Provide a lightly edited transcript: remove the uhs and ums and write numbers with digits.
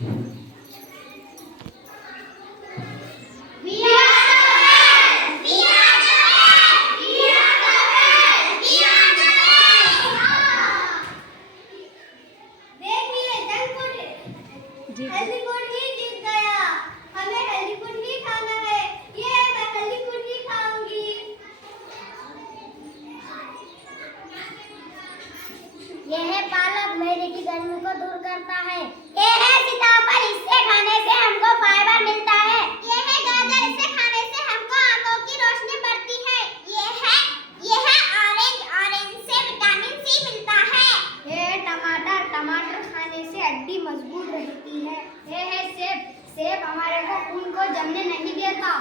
Healthy food ही जीत गया। हमें healthy food ही खाना है। ये मैं हेल्दी फूड ही खाऊंगी। ये है पालक, मैदे की गर्मी को दूर करता है। ये है सीताफल, इससे खाने से हमको फाइबर मिलता है। ये है गाजर, इसे खाने से हमको आंखों की रोशनी बढ़ती है। ये है ऑरेंज, ऑरेंज से विटामिन सी मिलता है। ये है टमाटर, टमाटर खाने से हड्डी मजबूत रहती है। ये है सेब, सेब हमारे को खून को जमने नहीं देता।